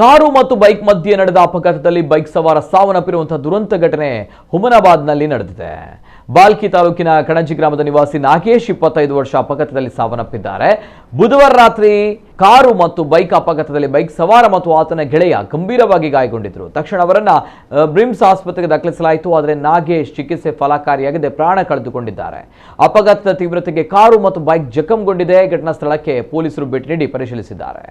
Car ಮತ್ತು bike ಮಧ್ಯೆ ನಡೆದ ಅಪಘಾತದಲ್ಲಿ ಬೈಕ್ ಸವಾರ ಸಾವನ್ನಪ್ಪಿರುವಂತಹ ದುರಂತ ಘಟನೆ ಹುಮನಾಬಾದ್ನಲ್ಲಿ ನಡೆದಿದೆ. ಬಾಲ್ಕಿ ತಾಲೂಕಿನ ಕಣಜಿ ಗ್ರಾಮದ ನಿವಾಸಿ ನಾಗೇಶ್ 25 ವರ್ಷ ಅಪಘಾತದಲ್ಲಿ ಸಾವನ್ನಪ್ಪಿದ್ದಾರೆ. ಬುಧವಾರ ರಾತ್ರಿ ಕಾರು ಮತ್ತು ಬೈಕ್ ಅಪಘಾತದಲ್ಲಿ ಬೈಕ್ ಸವಾರ ಮತ್ತು ಆತನ ಗೆಳೆಯ ಗಂಭೀರವಾಗಿ ಗಾಯಗೊಂಡಿದ್ದರು. ತಕ್ಷಣ ಅವರನ್ನ ಬ್ರಿಮ್ಸ್ ಆಸ್ಪತ್ರೆಗೆ ದಾಖಲಿಸಲಾಯಿತು. ಆದರೆ ನಾಗೇಶ್ ಚಿಕಿತ್ಸೆ ಫಲಕಾರಿಯಾಗದೆ ಪ್ರಾಣ ಕಳೆದುಕೊಂಡಿದ್ದಾರೆ. ಅಪಘಾತದ ತೀವ್ರತೆಗೆ ಕಾರು ಮತ್ತು ಬೈಕ್ ಜಖಂಗೊಂಡಿದೆ. ಘಟನಾ ಸ್ಥಳಕ್ಕೆ ಪೊಲೀಸರು ಭೇಟಿ ನೀಡಿ ಪರಿಶೀಲಿಸಿದ್ದಾರೆ.